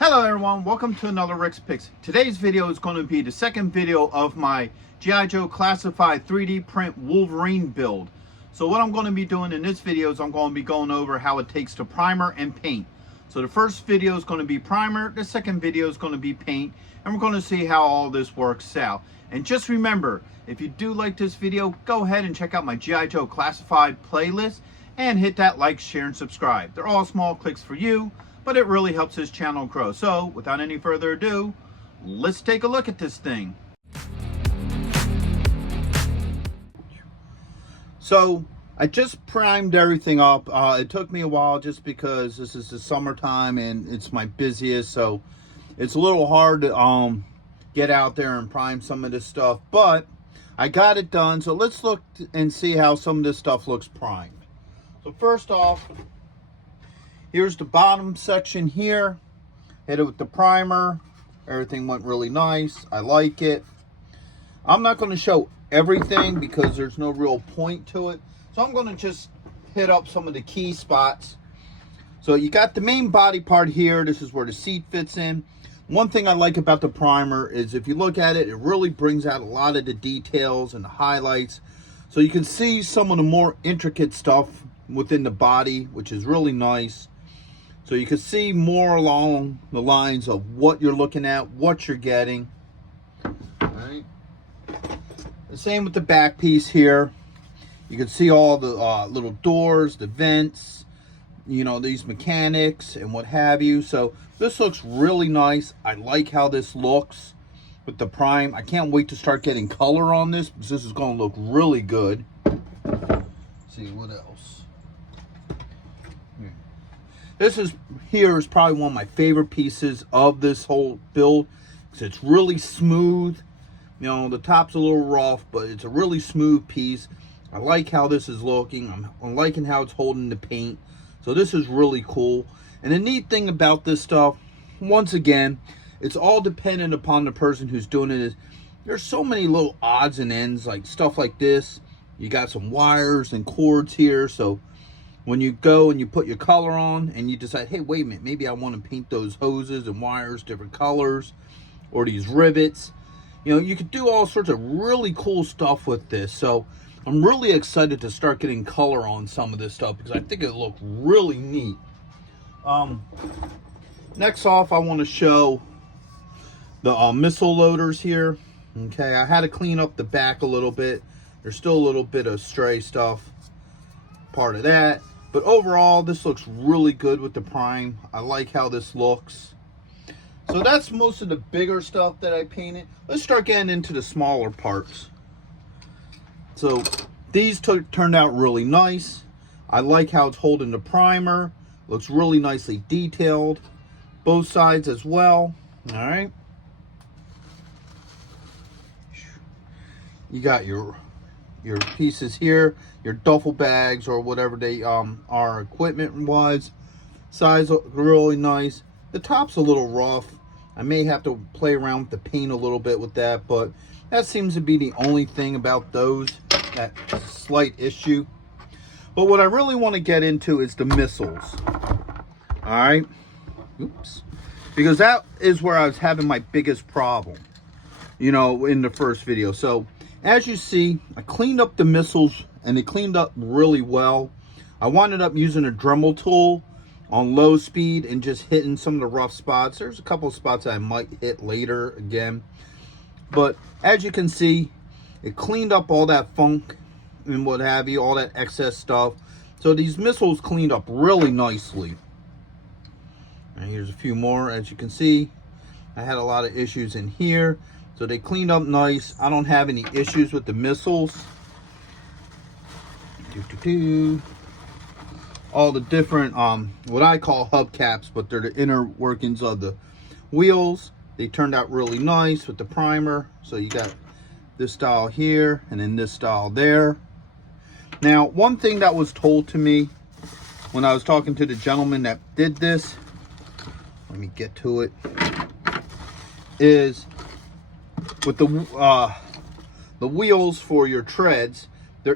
Hello everyone, welcome to another Rick's Picks. Today's video is going to be the second video of my G.I.Joe classified 3D print Wolverine build. So what I'm going to be doing in this video is I'm going to be going over how it takes to primer and paint. So the first video is going to be primer, the second video is going to be paint, and we're going to see how all this works out. And just remember, if you do like this video, go ahead and check out my G.I.Joe classified playlist and hit that like, share, and subscribe. They're all small clicks for you, but it really helps this channel grow. So without any further ado, let's take a look at this thing. So I just primed everything up. It took me a while just because this is the summertime and it's my busiest, so it's a little hard to get out there and prime some of this stuff, but I got it done. So let's look and see how some of this stuff looks primed. So first off, here's the bottom section here. Hit it with the primer. Everything went really nice. I like it. I'm not going to show everything because there's no real point to it. So I'm going to just hit up some of the key spots. So you got the main body part here. This is where the seat fits in. One thing I like about the primer is if you look at it, it really brings out a lot of the details and the highlights. So you can see some of the more intricate stuff within the body, which is really nice. So you can see more along the lines of what you're looking at, what you're getting. All right. The same with the back piece here. You can see all the little doors, the vents, you know, these mechanics and what have you. So this looks really nice. I like how this looks with the prime. I can't wait to start getting color on this because this is going to look really good. Let's see what else. This is probably one of my favorite pieces of this whole build because it's really smooth. You know, the top's a little rough, but it's a really smooth piece. I like how this is looking. I'm liking how it's holding the paint. So this is really cool. And the neat thing about this stuff, once again, it's all dependent upon the person who's doing it. There's so many little odds and ends, like stuff like this. You got some wires and cords here, so when you go and you put your color on and you decide, hey, wait a minute, maybe I want to paint those hoses and wires different colors or these rivets. You know, you could do all sorts of really cool stuff with this. So I'm really excited to start getting color on some of this stuff because I think it'll look really neat. Next off, I want to show the missile loaders here. Okay, I had to clean up the back a little bit. There's still a little bit of stray stuff, part of that. But overall, this looks really good with the prime. I like how this looks. So that's most of the bigger stuff that I painted. Let's start getting into the smaller parts. So these turned out really nice. I like how it's holding the primer. Looks really nicely detailed. Both sides as well. All right. You got your pieces here, your duffel bags or whatever they are equipment wise. Size really nice. The top's a little rough. I may have to play around with the paint a little bit with that, but that seems to be the only thing about those, that slight issue. But what I really want to get into is the missiles. All right. Oops. Because that is where I was having my biggest problem, you know, in the first video. So as you see, I cleaned up the missiles and they cleaned up really well. I wound up using a Dremel tool on low speed and just hitting some of the rough spots. There's a couple of spots I might hit later again. But as you can see, it cleaned up all that funk and what have you, all that excess stuff. So these missiles cleaned up really nicely. And here's a few more. As you can see, I had a lot of issues in here. So they cleaned up nice. I don't have any issues with the missiles. All the different, what I call hubcaps, but they're the inner workings of the wheels. They turned out really nice with the primer. So you got this style here and then this style there. Now, one thing that was told to me when I was talking to the gentleman that did this, let me get to it, is with the wheels for your treads,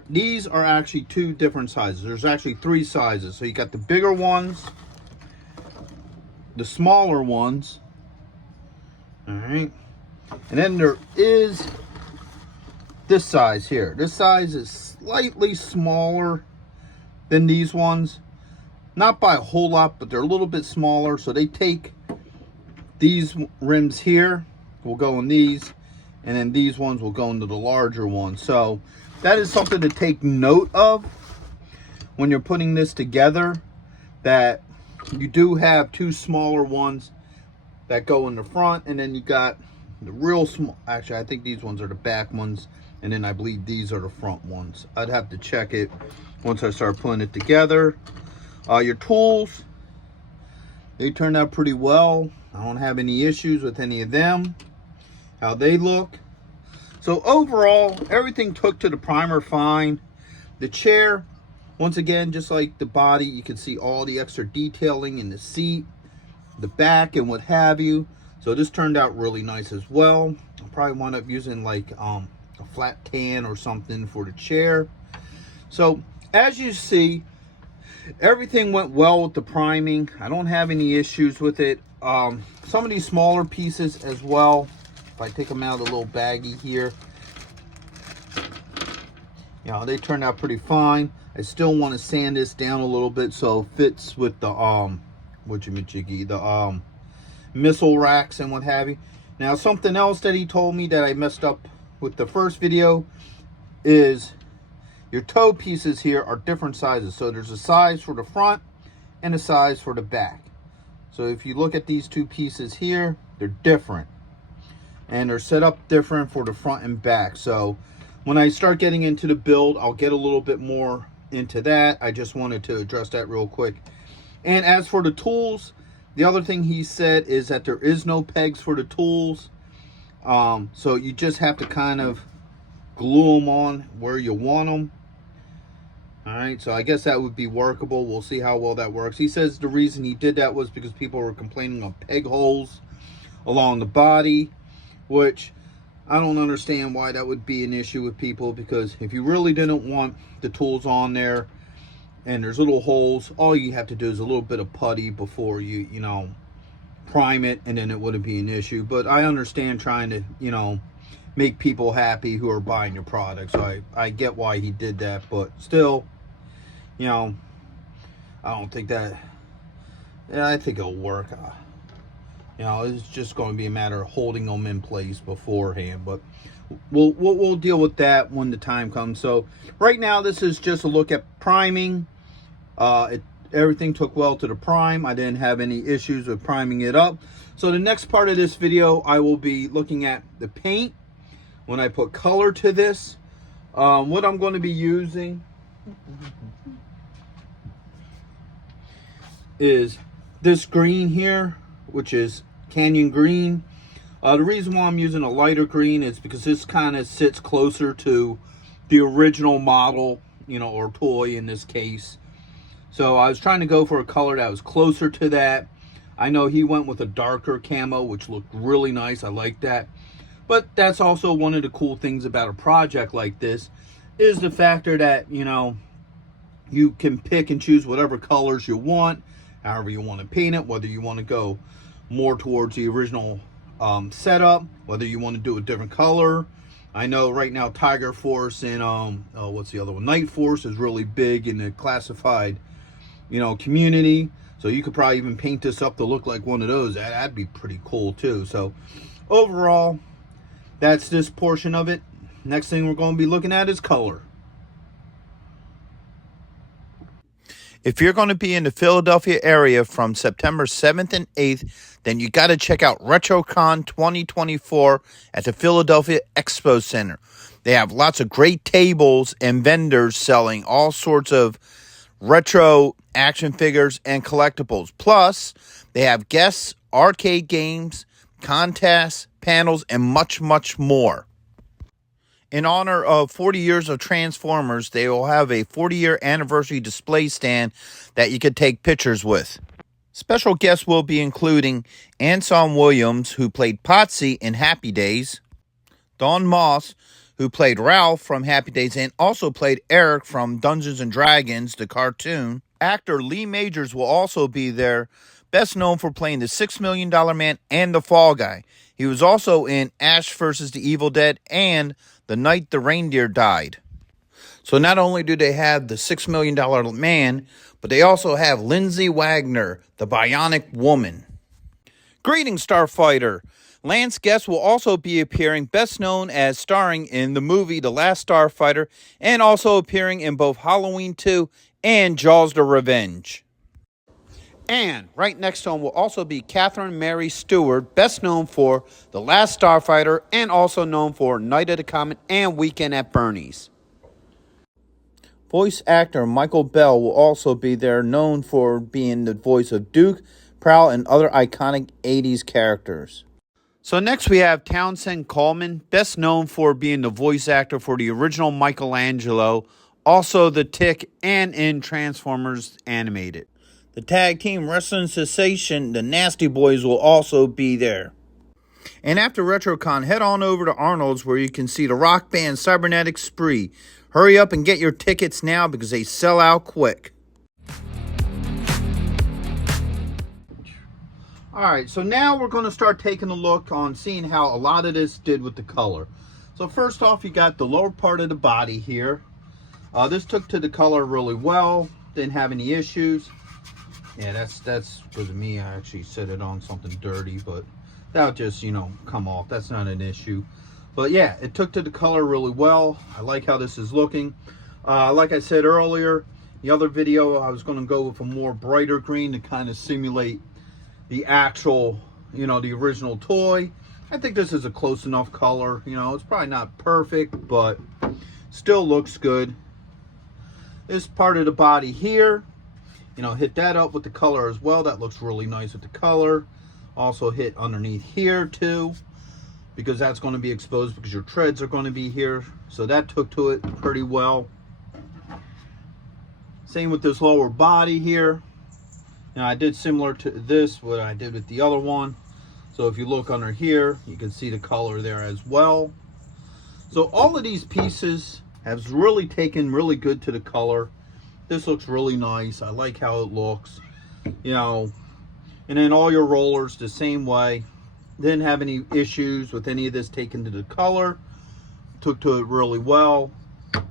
these are actually two different sizes. There's actually three sizes. So you got the bigger ones the smaller ones. All right. And then there is this size here. This size is slightly smaller than these ones. Not by a whole lot, but they're a little bit smaller. So they take these rims here, will go in these, and then these ones will go into the larger ones. So that is something to take note of when you're putting this together, that you do have two smaller ones that go in the front, and then you got the real small, actually I think these ones are the back ones, and then I believe these are the front ones. I'd have to check it once I start putting it together. Your tools, they turned out pretty well. I don't have any issues with any of them, how they look. So overall, everything took to the primer fine. The chair, once again, just like the body, you can see all the extra detailing in the seat, the back, and what have you. So this turned out really nice as well. I'll probably wind up using like a flat tan or something for the chair. So as you see, everything went well with the priming. I don't have any issues with it. Some of these smaller pieces as well, if I take them out of the little baggie here, you know, they turned out pretty fine. I still want to sand this down a little bit so it fits with the the missile racks and what have you. Now, something else that he told me that I messed up with the first video is your toe pieces here are different sizes. So there's a size for the front and a size for the back. So if you look at these two pieces here, they're different. And they're set up different for the front and back. So when I start getting into the build, I'll get a little bit more into that. I just wanted to address that real quick. And as for the tools, the other thing he said is that there is no pegs for the tools. So you just have to kind of glue them on where you want them. All right, so I guess that would be workable. We'll see how well that works. He says the reason he did that was because people were complaining of peg holes along the body, which I don't understand why that would be an issue with people, because if you really didn't want the tools on there and there's little holes, all you have to do is a little bit of putty before you prime it, and then it wouldn't be an issue. But I understand trying to, make people happy who are buying your product. So I get why he did that, but still, I don't think that, I think it'll work. It's just going to be a matter of holding them in place beforehand, but we'll deal with that when the time comes. So right now, this is just a look at priming. Everything took well to the prime. I didn't have any issues with priming it up. So the next part of this video, I will be looking at the paint when I put color to this. What I'm going to be using is this green here, which is Canyon Green. The reason why I'm using a lighter green is because this kind of sits closer to the original model, or toy in this case. So I was trying to go for a color that was closer to that. I know he went with a darker camo, which looked really nice. I like that. But that's also one of the cool things about a project like this, is the factor that, you can pick and choose whatever colors you want, however you want to paint it, whether you want to go more towards the original setup, whether you want to do a different color. I know right now Tiger Force and what's the other one? Night Force is really big in the classified, community. So you could probably even paint this up to look like one of those. That'd be pretty cool too. So overall, that's this portion of it. Next thing we're going to be looking at is color. If you're going to be in the Philadelphia area from September 7th and 8th, then you got to check out Retrocon 2024 at the Philadelphia Expo Center. They have lots of great tables and vendors selling all sorts of retro action figures and collectibles. Plus, they have guests, arcade games, contests, panels, and much, much more. In honor of 40 years of Transformers, they will have a 40-year anniversary display stand that you could take pictures with. Special guests will be including Anson Williams, who played Potsy in Happy Days, Don Moss, who played Ralph from Happy Days and also played Eric from Dungeons & Dragons, the cartoon. Actor Lee Majors will also be there, best known for playing the $6 Million Man and the Fall Guy. He was also in Ash vs. the Evil Dead and The Night the Reindeer Died. So not only do they have the $6 Million Man, but they also have Lindsay Wagner, the Bionic Woman. Greetings, Starfighter. Lance Guest will also be appearing, best known as starring in the movie The Last Starfighter, and also appearing in both Halloween 2 and Jaws the Revenge. And right next to him will also be Catherine Mary Stewart, best known for The Last Starfighter and also known for Night of the Comet and Weekend at Bernie's. Voice actor Michael Bell will also be there, known for being the voice of Duke, Prowl, and other iconic 80s characters. So next we have Townsend Coleman, best known for being the voice actor for the original Michelangelo, also The Tick, and in Transformers Animated. The tag team wrestling sensation, the Nasty Boys, will also be there. And after Retrocon, head on over to Arnold's where you can see the rock band Cybernetic Spree. Hurry up and get your tickets now because they sell out quick. Alright, so now we're going to start taking a look on seeing how a lot of this did with the color. So first off, you got the lower part of the body here. This took to the color really well. Didn't have any issues. Yeah, that's because of me. I actually set it on something dirty, but that'll just, come off. That's not an issue. But yeah, it took to the color really well. I like how this is looking. Like I said earlier, the other video, I was going to go with a more brighter green to kind of simulate the actual, the original toy. I think this is a close enough color. It's probably not perfect, but still looks good. This part of the body here, hit that up with the color as well. That looks really nice with the color. Also hit underneath here too, because that's going to be exposed because your treads are going to be here. So that took to it pretty well. Same with this lower body here. Now I did similar to this, what I did with the other one. So if you look under here, you can see the color there as well. So all of these pieces have really taken really good to the color. This looks really nice. I like how it looks. And then all your rollers the same way. Didn't have any issues with any of this taken to the color. Took to it really well. All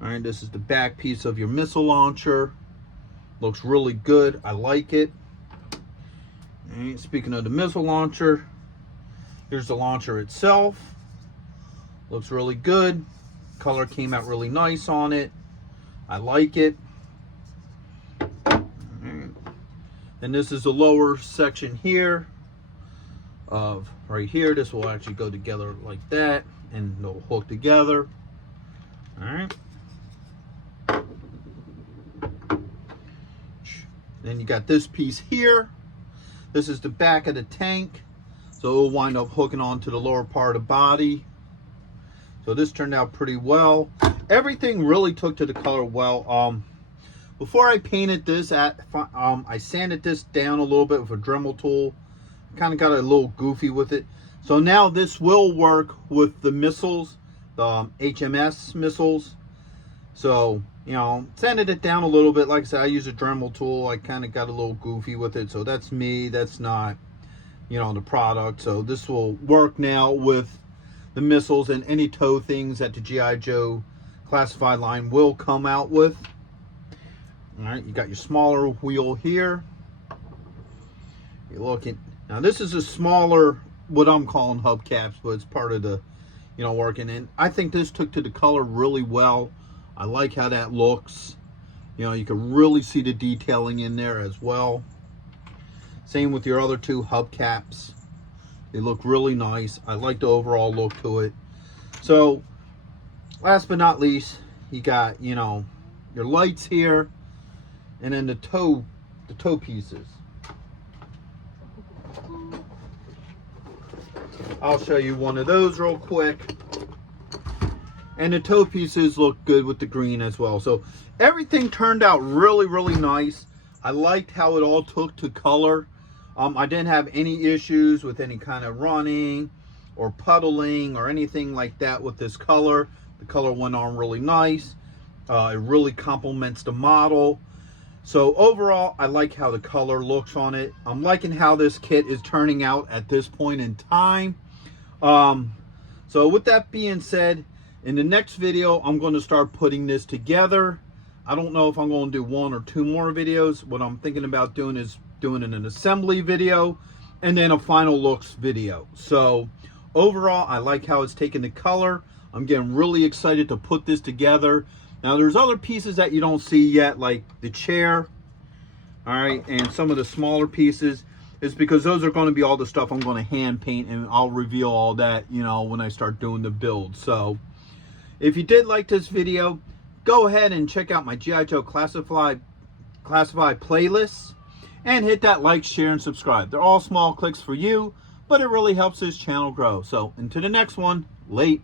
right, this is the back piece of your missile launcher. Looks really good. I like it. All right, speaking of the missile launcher, here's the launcher itself. Looks really good. Color came out really nice on it. I like it. And this is the lower section here of right here. This will actually go together like that and they'll hook together. All right. Then you got this piece here. This is the back of the tank. So it will wind up hooking onto the lower part of the body. So this turned out pretty well. Everything really took to the color well. Before I painted this, I sanded this down a little bit with a Dremel tool. Kind of got a little goofy with it. So now this will work with the missiles, the HMS missiles. So, sanded it down a little bit. Like I said, I use a Dremel tool. I kind of got a little goofy with it. So that's me. That's not, the product. So this will work now with the missiles and any tow things that the G.I.Joe classified line will come out with. All right, you got your smaller wheel here. You're looking, now this is a smaller, what I'm calling hubcaps, but it's part of the, working in. I think this took to the color really well. I like how that looks. You can really see the detailing in there as well. Same with your other two hubcaps. They look really nice. I like the overall look to it. So, last but not least, you got, your lights here, and then the toe pieces. I'll show you one of those real quick. And the toe pieces look good with the green as well. So everything turned out really, really nice. I liked how it all took to color. I didn't have any issues with any kind of running or puddling or anything like that with this color. The color went on really nice. It really complements the model. So overall, I like how the color looks on it. I'm liking how this kit is turning out at this point in time. So with that being said, in the next video, I'm going to start putting this together. I don't know if I'm going to do 1 or 2 more videos. What I'm thinking about doing is doing an assembly video and then a final looks video. So overall, I like how it's taking the color. I'm getting really excited to put this together. Now there's other pieces that you don't see yet, like the chair, all right, and some of the smaller pieces. It's because those are going to be all the stuff I'm going to hand paint, and I'll reveal all that, you know, when I start doing the build. So if you did like this video, go ahead and check out my G.I.Joe classified playlists and hit that like, share, and subscribe. They're all small clicks for you, but it really helps this channel grow. So until the next one, late.